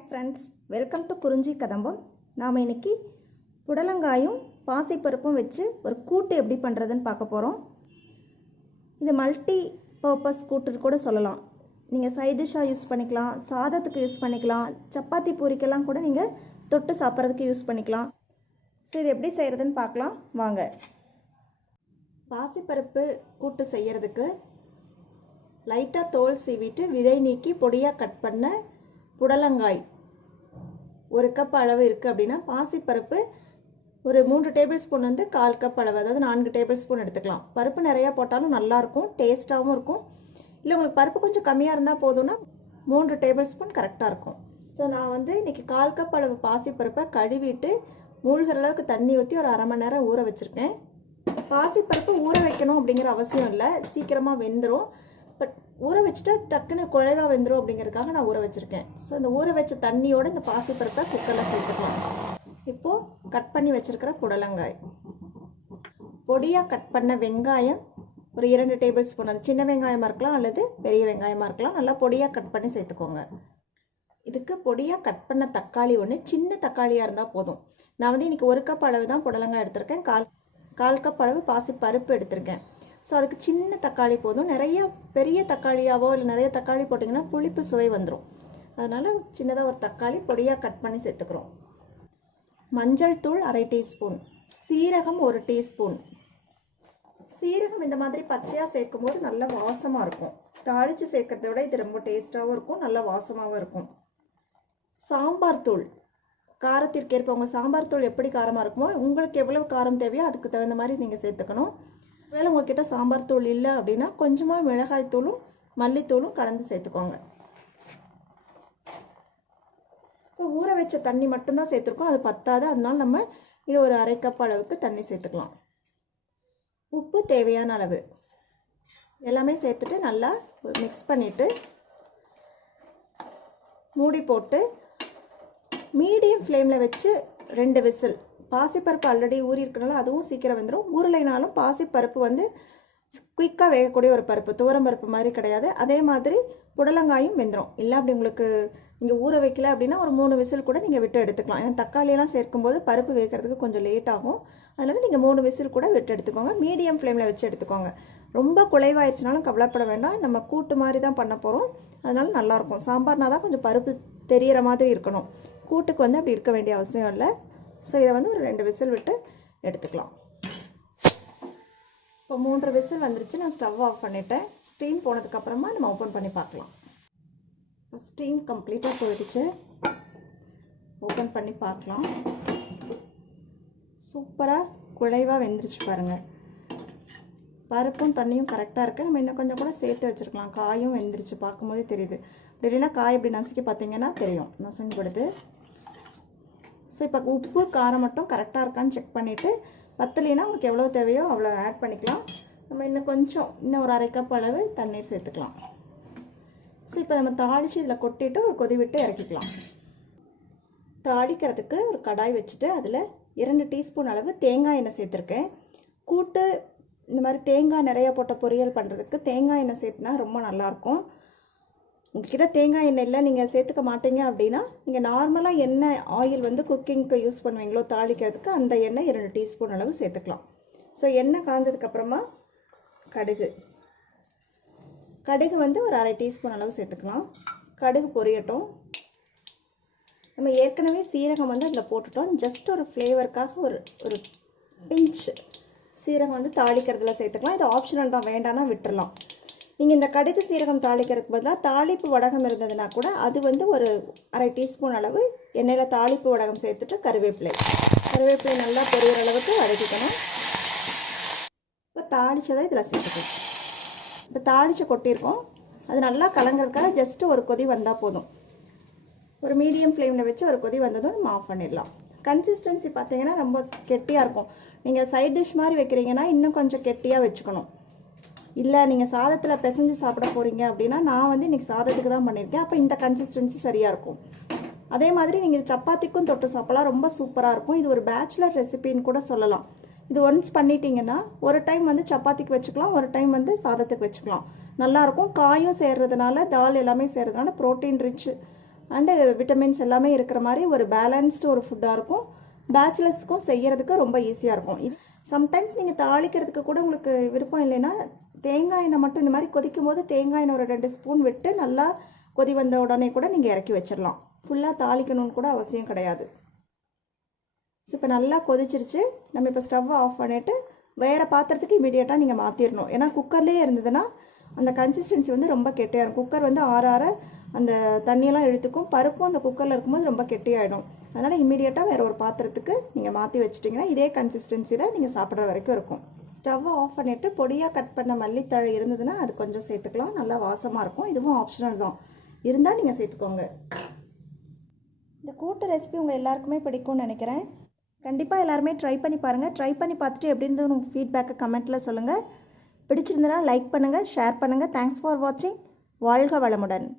Hi friends, welcome to kurinjikathambam. நாம இன்னைக்கு புடலங்காயும் பாசிப்பருப்பும் வச்சு ஒரு கூட்டு எப்படி பண்றதுன்னு பார்க்க போறோம். இது மல்டி பர்பஸ் கூட்டு கூட சொல்லலாம். நீங்க சைடு டிஷ்ஷா யூஸ் பண்ணிக்கலாம், சாதத்துக்கு யூஸ் பண்ணிக்கலாம், சப்பாத்தி பூரிக்கெல்லாம் கூட நீங்க தொட்டு சாப்பிட்றதுக்கு யூஸ் பண்ணிக்கலாம். ஸோ இது எப்படி செய்யறதுன்னு பார்க்கலாம் வாங்க. பாசிப்பருப்பு கூட்டு செய்யறதுக்கு லைட்டாக தோல் சீவிட்டு விதை நீக்கி பொடியாக கட் பண்ண புடலங்காய் 1 கப் அளவு இருக்குது அப்படின்னா பாசிப்பருப்பு ஒரு 3 டேபிள் ஸ்பூன் வந்து 1/4 கப் அளவு, அதாவது 4 டேபிள் ஸ்பூன் எடுத்துக்கலாம். பருப்பு நிறையா போட்டாலும் நல்லாயிருக்கும், டேஸ்ட்டாகவும் இருக்கும். இல்லை உங்களுக்கு பருப்பு கொஞ்சம் கம்மியாக இருந்தால் போதும்னா 3 டேபிள் ஸ்பூன் கரெக்டாக இருக்கும். ஸோ நான் வந்து இன்றைக்கி 1/4 கப் அளவு பாசிப்பருப்பை கழுவிட்டு மூழ்கிற அளவுக்கு தண்ணி ஊற்றி ஒரு அரை மணி நேரம் ஊற வச்சுருக்கேன். பாசிப்பருப்பு ஊற வைக்கணும் அப்படிங்கிற அவசியம் இல்லை, சீக்கிரமாக வெந்துடும். பட் ஊற வச்சுட்டா டக்குன்னு குழைவாக வெந்துடும் அப்படிங்கிறதுக்காக நான் ஊற வச்சுருக்கேன். ஸோ இந்த ஊற வச்ச தண்ணியோடு இந்த பாசிப்பருப்பை குக்கரில் சேர்த்துக்கலாம். இப்போது கட் பண்ணி வச்சுருக்கிற புடலங்காய், பொடியாக கட் பண்ண வெங்காயம் ஒரு 2 டேபிள் ஸ்பூன், அது சின்ன வெங்காயமாக இருக்கலாம் அல்லது பெரிய வெங்காயமாக இருக்கலாம், நல்லா பொடியாக கட் பண்ணி சேர்த்துக்கோங்க. இதுக்கு பொடியாக கட் பண்ண தக்காளி ஒன்று, சின்ன தக்காளியாக இருந்தால் போதும். நான் வந்து இன்றைக்கி 1 கப் அளவு தான் புடலங்காய் எடுத்திருக்கேன், 1/4 கப் அளவு பாசிப்பருப்பு எடுத்திருக்கேன். ஸோ அதுக்கு சின்ன தக்காளி போதும். நிறைய பெரிய தக்காளியாவோ இல்லை நிறைய தக்காளி போட்டிங்கன்னா புளிப்பு சுவை வந்துடும். அதனால் சின்னதாக ஒரு தக்காளி பொடியாக கட் பண்ணி சேர்த்துக்கிறோம். மஞ்சள் தூள் 1/2 டீஸ்பூன், சீரகம் 1 டீஸ்பூன். சீரகம் இந்த மாதிரி பச்சையாக சேர்க்கும் போது நல்ல வாசமாக இருக்கும். தாளித்து சேர்க்கறத விட இது ரொம்ப டேஸ்ட்டாகவும் இருக்கும், நல்ல வாசமாகவும் இருக்கும். சாம்பார் தூள், காரத்திற்கு ஏற்ப உங்கள் சாம்பார் தூள் எப்படி காரமாக இருக்குமோ உங்களுக்கு எவ்வளவு காரம் தேவையோ அதுக்கு தகுந்த மாதிரி நீங்கள் சேர்த்துக்கணும். வேலை உங்ககிட்ட சாம்பார் தூள் இல்லை அப்படின்னா கொஞ்சமாக மிளகாய் தூளும் மல்லித்தூளும் கலந்து சேர்த்துக்கோங்க. இப்போ ஊற வச்ச தண்ணி மட்டும்தான் சேர்த்துருக்கோம், அது பத்தாது. அதனால நம்ம இது ஒரு 1/2 கப் அளவுக்கு தண்ணி சேர்த்துக்கலாம். உப்பு தேவையான அளவு எல்லாமே சேர்த்துட்டு நல்லா மிக்ஸ் பண்ணிவிட்டு மூடி போட்டு மீடியம் ஃப்ளேமில் வச்சு 2 விசில். பாசிப்பருப்பு ஆல்ரெடி ஊறி இருக்கனால அதுவும் சீக்கிரம் வெந்துடும். ஊறலைனாலும் பாசிப்பருப்பு வந்து குயிக்காக வேகக்கூடிய ஒரு பருப்பு, துவரம் பருப்பு மாதிரி கிடையாது. அதே மாதிரி புடலங்காயும் வெந்துடும். இல்லை அப்படி உங்களுக்கு நீங்கள் ஊற வைக்கல அப்படின்னா ஒரு 3 விசில் கூட நீங்கள் விட்டு எடுத்துக்கலாம். ஏன்னா தக்காளியெல்லாம் சேர்க்கும்போது பருப்பு வேகிறதுக்கு கொஞ்சம் லேட் ஆகும். அதனால் நீங்கள் 3 விசில் கூட விட்டு எடுத்துக்கோங்க. மீடியம் ஃப்ளேமில் வச்சு எடுத்துக்கோங்க. ரொம்ப குழைவாயிடுச்சுனாலும் கவலைப்பட வேண்டாம், நம்ம கூட்டு மாதிரி தான் பண்ண போகிறோம். அதனால நல்லாயிருக்கும். சாம்பார்னா தான் கொஞ்சம் பருப்பு தெரிகிற மாதிரி இருக்கணும், கூட்டுக்கு வந்து அப்படி இருக்க வேண்டிய அவசியம் இல்லை. ஸோ இதை வந்து ஒரு 2 விசில் விட்டு எடுத்துக்கலாம். இப்போ 3 விசில் வந்துருச்சு, நான் ஸ்டவ் ஆஃப் பண்ணிவிட்டேன். ஸ்டீம் போனதுக்கப்புறமா நம்ம ஓப்பன் பண்ணி பார்க்கலாம். ஸ்டீம் கம்ப்ளீட்டாக போயிடுச்சு, ஓப்பன் பண்ணி பார்க்கலாம். சூப்பராக குழைவாக வெந்துருச்சு பாருங்கள். பருப்பும் தண்ணியும் கரெக்டாக இருக்குது. நம்ம இன்னும் கொஞ்சம் கூட சேர்த்து வச்சுருக்கலாம். காயும் வெந்துருச்சு, பார்க்கும்போதே தெரியுது. அப்படி இல்லைன்னா காய் இப்படி நசுக்கி பார்த்தீங்கன்னா தெரியும் நசுங்கி கொடுத்து. ஸோ இப்போ உப்பு காரம் மட்டும் கரெக்டாக இருக்கான்னு செக் பண்ணிவிட்டு பத்தலைன்னா உங்களுக்கு எவ்வளோ தேவையோ அவ்வளோ ஆட் பண்ணிக்கலாம். நம்ம இன்னும் ஒரு 1/2 கப் அளவு தண்ணீர் சேர்த்துக்கலாம். ஸோ இப்போ நம்ம தாளித்து இதில் கொட்டிட்டு ஒரு கொதி விட்டு இறக்கிக்கலாம். தாளிக்கிறதுக்கு ஒரு கடாய் வச்சுட்டு அதில் 2 டீஸ்பூன் அளவு தேங்காய் எண்ணெய் சேர்த்துருக்கேன். கூட்டு இந்த மாதிரி தேங்காய் நிறையா போட்ட பொரியல் பண்ணுறதுக்கு தேங்காய் எண்ணெய் சேர்த்துனா ரொம்ப நல்லாயிருக்கும். உங்கள்கிட்ட தேங்காய் எண்ணெய் இல்லை, நீங்கள் சேர்த்துக்க மாட்டீங்க அப்படின்னா நீங்கள் நார்மலாக எண்ணெய் ஆயில் வந்து குக்கிங்க்கு யூஸ் பண்ணுவீங்களோ தாளிக்கிறதுக்கு, அந்த எண்ணெய் 2 டீஸ்பூன் அளவு சேர்த்துக்கலாம். ஸோ எண்ணெய் காஞ்சதுக்கப்புறமா கடுகு வந்து ஒரு 1/2 டீஸ்பூன் அளவு சேர்த்துக்கலாம். கடுகு பொரியட்டும். நம்ம ஏற்கனவே சீரகம் வந்து அதில் போட்டுட்டோம். ஜஸ்ட் ஒரு ஃப்ளேவருக்காக ஒரு பிஞ்ச் சீரகம் வந்து தாளிக்கிறதுல சேர்த்துக்கலாம். இது ஆப்ஷனல் தான், வேண்டாம்னா விட்டுடலாம். நீங்கள் இந்த கடுகு சீரகம் தாளிக்கிறதுக்கு பதிலாக தாளிப்பு வடகம் இருந்ததுன்னா கூட அது வந்து ஒரு 1/2 டீஸ்பூன் அளவு எண்ணெயில் தாளிப்பு வடகம் சேர்த்துட்டு கருவேப்பிலை நல்லா பொரியிற அளவுக்கு வதக்கிக்கணும். இப்போ தாளிச்சதை இதில் சேர்த்துக்கலாம். இப்போ தாளித்து கொட்டியிருக்கோம், அது நல்லா கலங்கிறதுக்காக ஜஸ்ட்டு ஒரு கொதி வந்தால் போதும். ஒரு மீடியம் ஃப்ளேமில் வச்சு ஒரு கொதி வந்ததும் நம்ம ஆஃப் பண்ணிடலாம். கன்சிஸ்டன்சி பார்த்தீங்கன்னா ரொம்ப கெட்டியாக இருக்கும். நீங்கள் சைட் டிஷ் மாதிரி வைக்கிறீங்கன்னா இன்னும் கொஞ்சம் கெட்டியாக வச்சுக்கணும். இல்லை நீங்கள் சாதத்தில் பிசைஞ்சு சாப்பிட போகிறீங்க அப்படின்னா, நான் வந்து இன்றைக்கி சாதத்துக்கு தான் பண்ணியிருக்கேன். அப்போ இந்த கன்சிஸ்டன்சி சரியாக இருக்கும். அதே மாதிரி நீங்கள் சப்பாத்திக்கும் தொட்டு சாப்பிடலாம், ரொம்ப சூப்பராக இருக்கும். இது ஒரு பேச்சுலர் ரெசிபின்னு கூட சொல்லலாம். இது ஒன்ஸ் பண்ணிட்டீங்கன்னா ஒரு டைம் வந்து சப்பாத்திக்கு வச்சுக்கலாம், ஒரு டைம் வந்து சாதத்துக்கு வச்சுக்கலாம். நல்லாயிருக்கும். காயும் சேர்றதுனால, தால் எல்லாமே சேர்றதுனால ப்ரோட்டீன் ரிச் அண்டு விட்டமின்ஸ் எல்லாமே இருக்கிற மாதிரி ஒரு பேலன்ஸ்டு ஒரு ஃபுட்டாக இருக்கும். பேச்சுலர்ஸ்க்கும் செய்கிறதுக்கு ரொம்ப ஈஸியாக இருக்கும். இது சம்டைம்ஸ் நீங்கள் தாளிக்கிறதுக்கு கூட உங்களுக்கு விருப்பம் இல்லைன்னா தேங்காய் எண்ணெய் மட்டும் இந்த மாதிரி கொதிக்கும் போது தேங்காய் எண்ணெய் ஒரு 2 ஸ்பூன் விட்டு நல்லா கொதி வந்த உடனே கூட நீங்கள் இறக்கி வச்சிடலாம். ஃபுல்லாக தாளிக்கணும்னு கூட அவசியம் கிடையாது. ஸோ இப்போ நல்லா கொதிச்சிருச்சு. நம்ம இப்போ ஸ்டவ்வை ஆஃப் பண்ணிவிட்டு வேறு பாத்திரத்துக்கு இமீடியட்டாக நீங்கள் மாற்றிடணும். ஏன்னா குக்கர்லேயே இருந்ததுன்னா அந்த கன்சிஸ்டன்சி வந்து ரொம்ப கெட்டியாக இருக்கும். குக்கர் வந்து ஆற அந்த தண்ணியெல்லாம் இழுத்துக்கும். பருப்பும் அந்த குக்கரில் இருக்கும்போது ரொம்ப கெட்டியாகிடும். அதனால் இமீடியட்டாக வேறு ஒரு பாத்திரத்துக்கு நீங்கள் மாற்றி வச்சிட்டிங்கன்னா இதே கன்சிஸ்டன்சியில் நீங்கள் சாப்பிட்ற வரைக்கும் இருக்கும். ஸ்டவ்வை ஆஃப் பண்ணிவிட்டு பொடியாக கட் பண்ண மல்லித்தழை இருந்ததுன்னா அது கொஞ்சம் சேர்த்துக்கலாம். நல்லா வாசமாக இருக்கும். இதுவும் ஆப்ஷனல் தான், இருந்தால் நீங்கள் சேர்த்துக்கோங்க. இந்த கூட்டு ரெசிபி உங்கள் எல்லாருக்குமே பிடிக்கும்னு நினைக்கிறேன். கண்டிப்பாக எல்லாருமே ட்ரை பண்ணி பாருங்கள். ட்ரை பண்ணி பார்த்துட்டு எப்படி இருந்தது உங்கள் ஃபீட்பேக்கை கமெண்ட்டில் சொல்லுங்கள். பிடிச்சிருந்தனா லைக் பண்ணுங்கள், ஷேர் பண்ணுங்கள். தேங்க்ஸ் ஃபார் வாட்சிங். வாழ்க வளமுடன்.